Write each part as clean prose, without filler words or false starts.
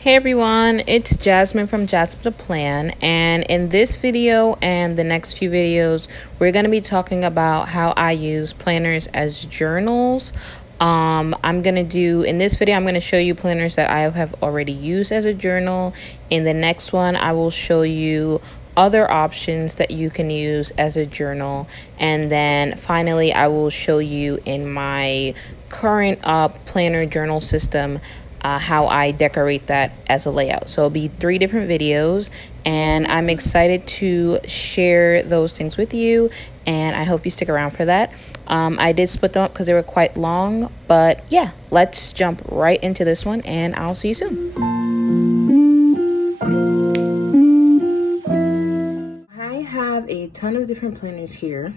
Hey everyone, it's Jasmine from Jasmine to Plan, and in this video and the next few videos, we're going to be talking about how I use planners as journals. I'm going to do, in this video, I'm going to show you planners that I have already used as a journal. In the next one, I will show you other options that you can use as a journal, and then finally I will show you in my current planner journal system how I decorate that as a layout. So it'll be 3 different videos, and I'm excited to share those things with you, and I hope you stick around for that. I did split them up because they were quite long, but yeah, let's jump right into this one, and I'll see you soon. I have a ton of different planners here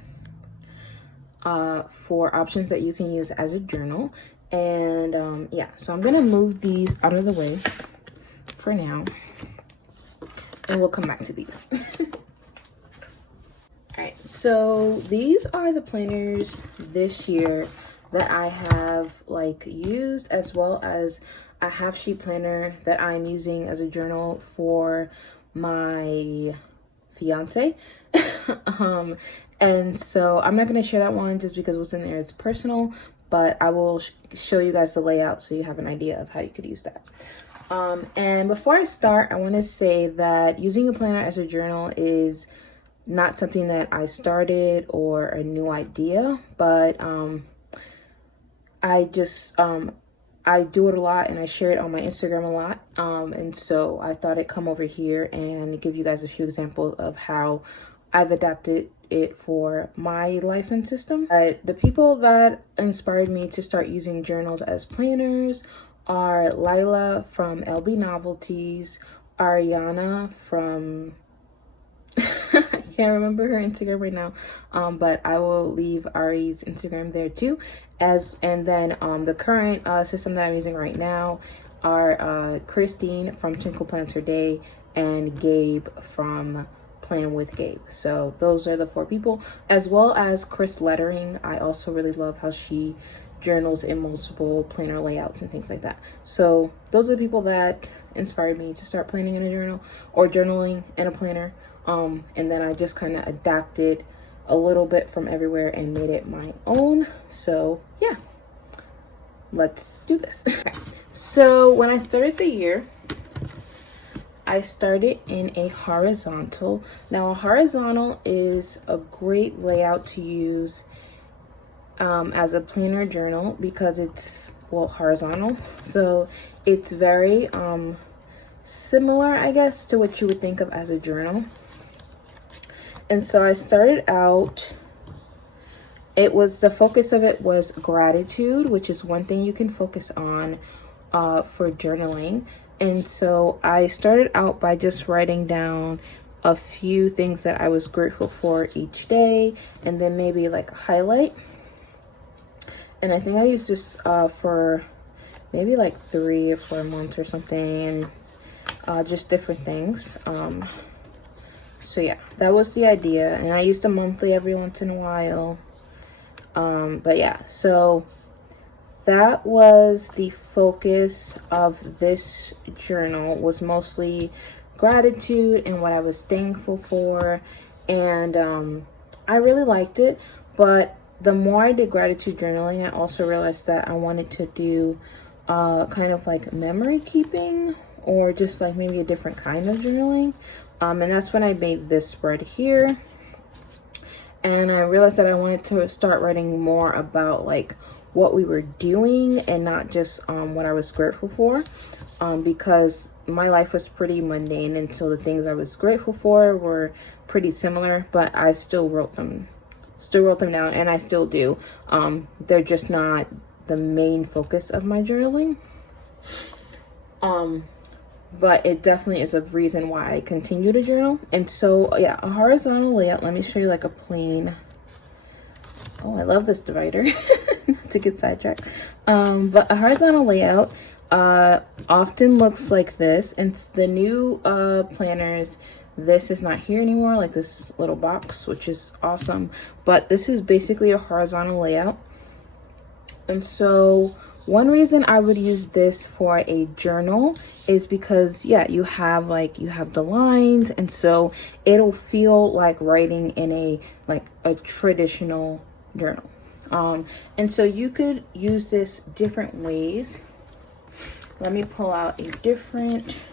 for options that you can use as a journal. And yeah, so I'm gonna move these out of the way for now, and we'll come back to these. All right, so these are the planners this year that I have used, as well as a half sheet planner that I'm using as a journal for my fiance. And so I'm not going to share that one just because what's in there is personal, but I will show you guys the layout so you have an idea of how you could use that. And before I start, I want to say that using a planner as a journal is not something that I started or a new idea, but I do it a lot and I share it on my Instagram a lot. And so I thought I'd come over here and give you guys a few examples of how I've adapted it for my life and system. The people that inspired me to start using journals as planners are Lila from LB Novelties, Ariana from I can't remember her Instagram right now, but I will leave Ari's Instagram there too. And then the current system that I'm using right now are Christine from Twinkle Plans Her Day and Gabe from Plan with Gabe. So those are the 4 people, as well as Chris Lettering. I also really love how she journals in multiple planner layouts and things like that. So those are the people that inspired me to start planning in a journal or journaling in a planner. And then I just kind of adapted a little bit from everywhere and made it my own. So yeah, let's do this. So when I started the year, I started in a horizontal. Now a horizontal is a great layout to use as a planner journal because it's, well, horizontal. So it's very similar, I guess, to what you would think of as a journal. And so I started out, the focus of it was gratitude, which is one thing you can focus on for journaling. And so I started out by just writing down a few things that I was grateful for each day, and then maybe like a highlight. And I think I used this for maybe like 3 or 4 months or something, and just different things. So yeah, that was the idea, and I used a monthly every once in a while. But yeah, so that was the focus of this journal, was mostly gratitude and what I was thankful for. And I really liked it, but the more I did gratitude journaling, I also realized that I wanted to do kind of like memory keeping, or just like maybe a different kind of journaling. And that's when I made this spread here. And I realized that I wanted to start writing more about like what we were doing and not just what I was grateful for, because my life was pretty mundane, and so the things I was grateful for were pretty similar, but I still wrote them down, and I still do. They're just not the main focus of my journaling. But it definitely is a reason why I continue to journal. And so yeah, a horizontal layout. Let me show you like a plain. Oh, I love this divider. To get sidetracked. But a horizontal layout often looks like this. And the new planners, this is not here anymore, like this little box, which is awesome. But this is basically a horizontal layout. And so One reason I would use this for a journal is because, yeah, you have the lines, and so it'll feel like writing in a traditional journal. And so you could use this different ways. Let me pull out a different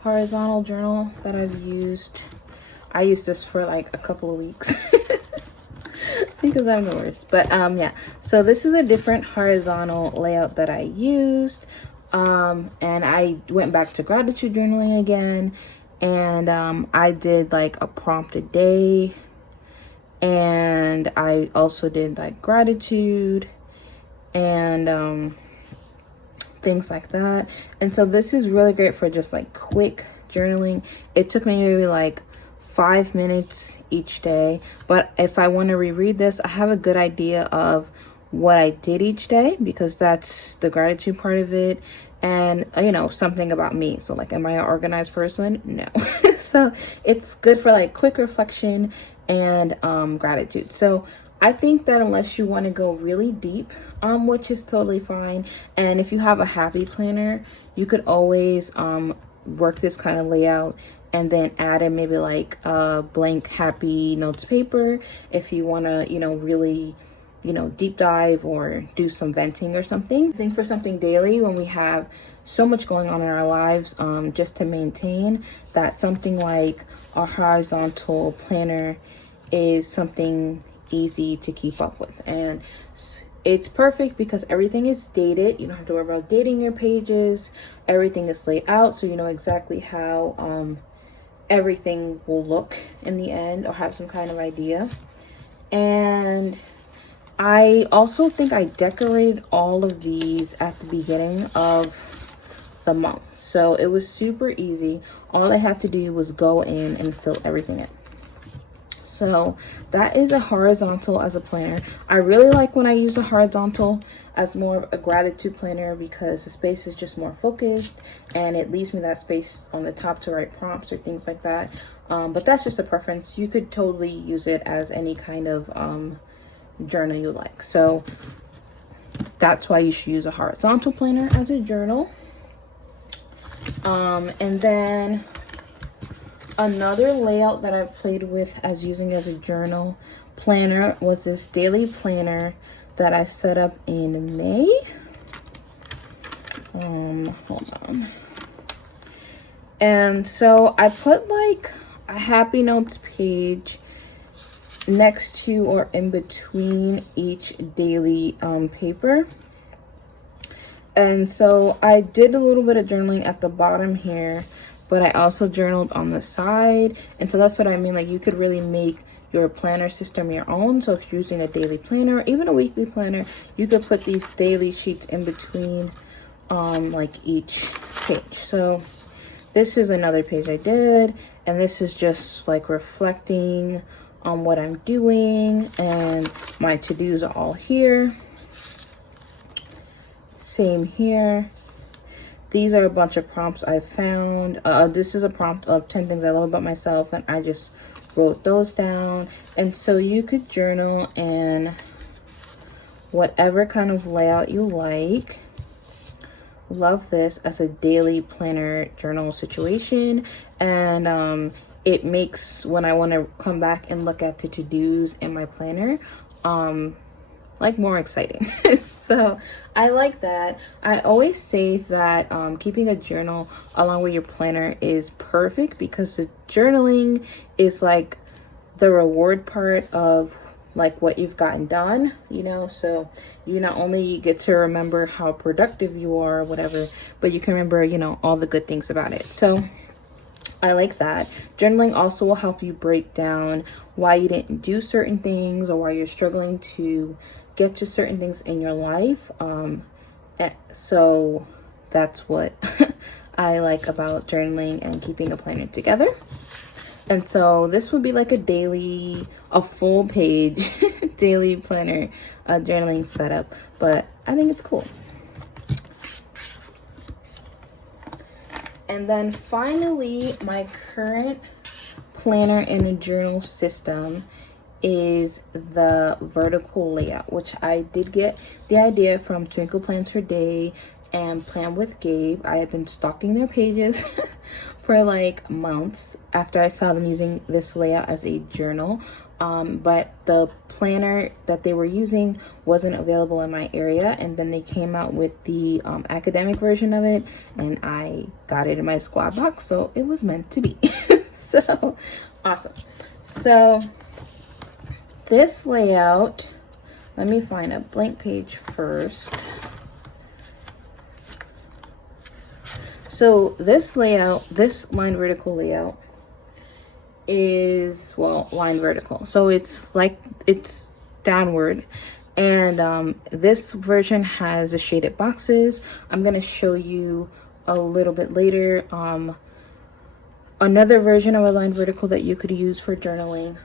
horizontal journal that I've used. I used this for like a couple of weeks because I'm the worst. But yeah, so this is a different horizontal layout that I used. And I went back to gratitude journaling again, and I did like a prompt a day, and I also did like gratitude and things like that. And so this is really great for just like quick journaling. It took me maybe like 5 minutes each day, but if I want to reread this, I have a good idea of what I did each day, because that's the gratitude part of it. And you know, something about me. So like, am I an organized person? No. So it's good for like quick reflection and gratitude. So I think that unless you want to go really deep, which is totally fine, and if you have a happy planner, you could always work this kind of layout and then add in maybe like a blank happy notes paper if you want to, you know, really, you know, deep dive or do some venting or something. I think for something daily, when we have so much going on in our lives, just to maintain that, something like a horizontal planner is something easy to keep up with. And it's perfect because everything is dated. You don't have to worry about dating your pages. Everything is laid out, so you know exactly how everything will look in the end, or have some kind of idea. And I also think I decorated all of these at the beginning of the month, so it was super easy. All I had to do was go in and fill everything in. So that is a horizontal as a planner. I really like when I use a horizontal as more of a gratitude planner, because the space is just more focused and it leaves me that space on the top to write prompts or things like that. But that's just a preference. You could totally use it as any kind of journal you like. So that's why you should use a horizontal planner as a journal. And then another layout that I've played with as using as a journal planner was this daily planner that I set up in May. Hold on. And so I put like a happy notes page next to or in between each daily paper. And so I did a little bit of journaling at the bottom here, but I also journaled on the side. And so that's what I mean, like you could really make your planner system your own. So if you're using a daily planner or even a weekly planner, you could put these daily sheets in between like each page. So this is another page I did, and this is just like reflecting on what I'm doing, and my to-dos are all here. Same here. These are a bunch of prompts I found. This is a prompt of 10 things I love about myself, and I just wrote those down. And so you could journal in whatever kind of layout you like. Love this as a daily planner journal situation. And it makes, when I want to come back and look at the to-dos in my planner, like more exciting. So I like that. I always say that keeping a journal along with your planner is perfect, because the journaling is like the reward part of like what you've gotten done, you know. So you not only get to remember how productive you are or whatever, but you can remember, you know, all the good things about it. So I like that. Journaling also will help you break down why you didn't do certain things, or why you're struggling to get to certain things in your life. So that's what I like about journaling and keeping a planner together. And so this would be like a full page daily planner journaling setup, but I think it's cool. And then finally, my current planner in a journal system is the vertical layout, which I did get the idea from Twinkle Plans for Day and Plan with Gabe. I have been stalking their pages for like months after I saw them using this layout as a journal. But the planner that they were using wasn't available in my area, and then they came out with the academic version of it, and I got it in my squad box, so it was meant to be. So awesome. So this layout, let me find a blank page first. So this layout, this line vertical layout is, well, line vertical. So it's like, it's downward. And this version has the shaded boxes. I'm going to show you a little bit later another version of a line vertical that you could use for journaling.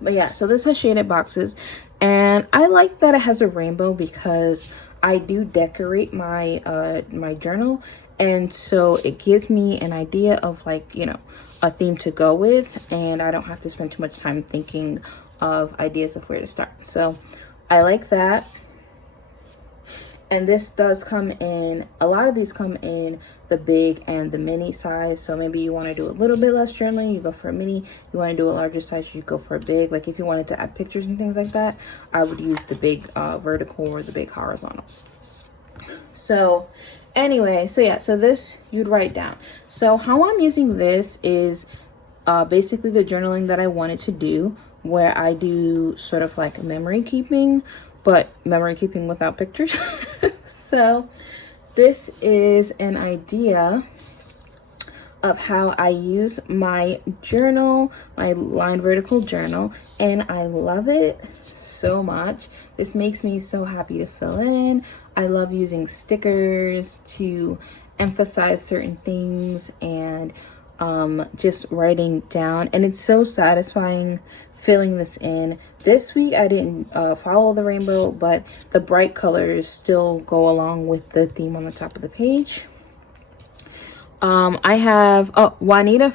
But yeah, so this has shaded boxes, and I like that it has a rainbow because I do decorate my my journal, and so it gives me an idea of, like, you know, a theme to go with, and I don't have to spend too much time thinking of ideas of where to start. So I like that. And this does come in, a lot of these come in the big and the mini size. So maybe you want to do a little bit less journaling, you go for a mini. You want to do a larger size, you go for a big. Like if you wanted to add pictures and things like that, I would use the big vertical or the big horizontal. So anyway, so yeah, so this you'd write down. So how I'm using this is basically the journaling that I wanted to do, where I do sort of like memory keeping, but memory keeping without pictures. So this is an idea of how I use my journal, my line vertical journal, and I love it so much. This makes me so happy to fill in. I love using stickers to emphasize certain things and just writing down, and it's so satisfying filling this in. This week I didn't follow the rainbow, but the bright colors still go along with the theme on the top of the page. I have Juanita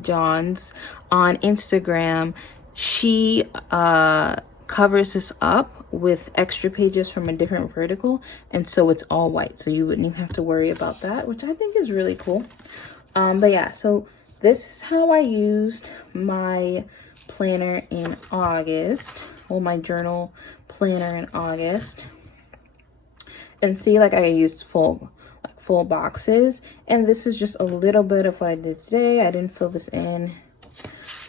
Johns on Instagram. She covers this up with extra pages from a different vertical, and so it's all white, so you wouldn't even have to worry about that, which I think is really cool. But yeah, so this is how I used my planner in August, well, my journal planner in August. And see, like, I used full boxes, and this is just a little bit of what I did today. I didn't fill this in,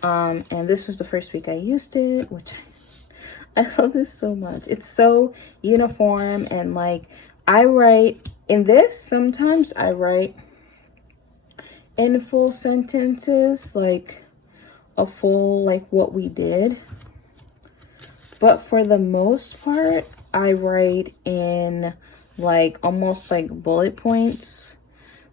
and this was the first week I used it, which I love this so much. It's so uniform, and like I write in this, sometimes I write in full sentences, like a full, like what we did, but for the most part I write in like almost like bullet points,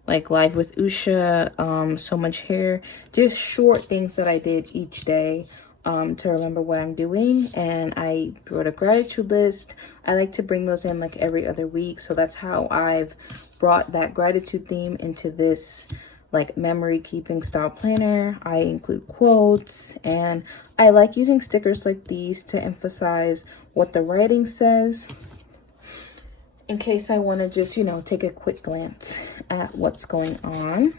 like Live with Usha, So Much Hair, just short things that I did each day to remember what I'm doing. And I wrote a gratitude list. I like to bring those in like every other week, so that's how I've brought that gratitude theme into this like memory keeping style planner. I include quotes, and I like using stickers like these to emphasize what the writing says, in case I want to just, you know, take a quick glance at what's going on.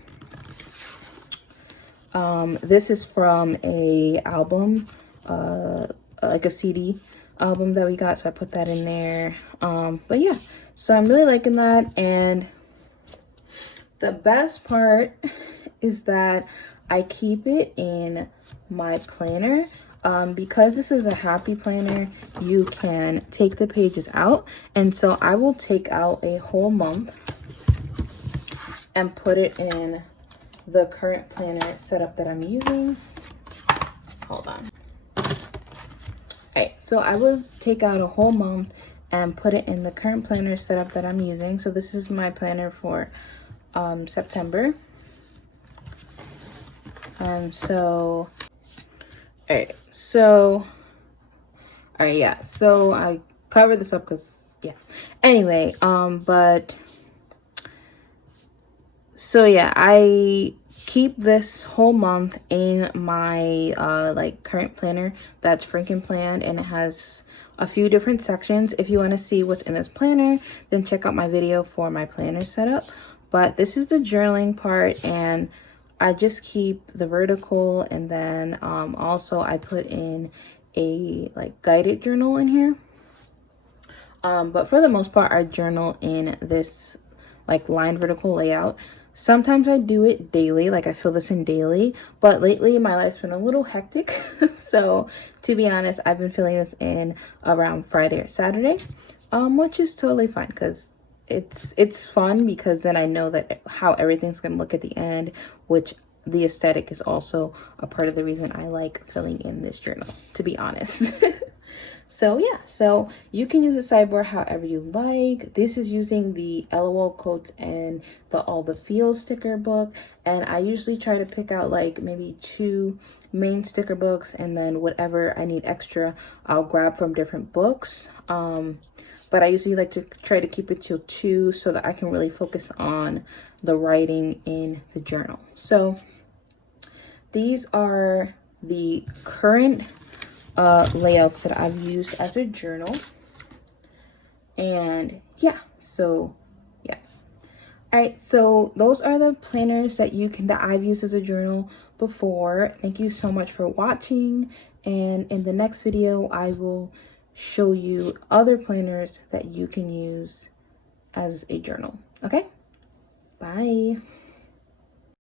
This is from a album, like a CD album that we got, so I put that in there. But yeah, so I'm really liking that. And the best part is that I keep it in my planner. Because this is a happy planner, you can take the pages out. And so I will take out a whole month and put it in the current planner setup that I'm using. Hold on. All right, so I will take out a whole month and put it in the current planner setup that I'm using. So this is my planner for September. And so, all right, so, all right, yeah, so I covered this up because, yeah, anyway, but, so yeah, I keep this whole month in my like current planner that's Franken planned, and it has a few different sections. If you want to see what's in this planner, then check out my video for my planner setup. But this is the journaling part, and I just keep the vertical, and then also I put in a like guided journal in here. But for the most part, I journal in this like line vertical layout. Sometimes I do it daily, like I fill this in daily, but lately my life's been a little hectic. So to be honest, I've been filling this in around Friday or Saturday, which is totally fine because it's fun, because then I know that how everything's gonna look at the end, which the aesthetic is also a part of the reason I like filling in this journal, to be honest. So yeah, so you can use the sideboard however you like. This is using the LOL quotes and the All the Feels sticker book, and I usually try to pick out like maybe 2 main sticker books, and then whatever I need extra I'll grab from different books. But I usually like to try to keep it to 2 so that I can really focus on the writing in the journal. So these are the current layouts that I've used as a journal. And yeah, so yeah. All right, so those are the planners that I've used as a journal before. Thank you so much for watching, and in the next video I will show you other planners that you can use as a journal. Okay, bye.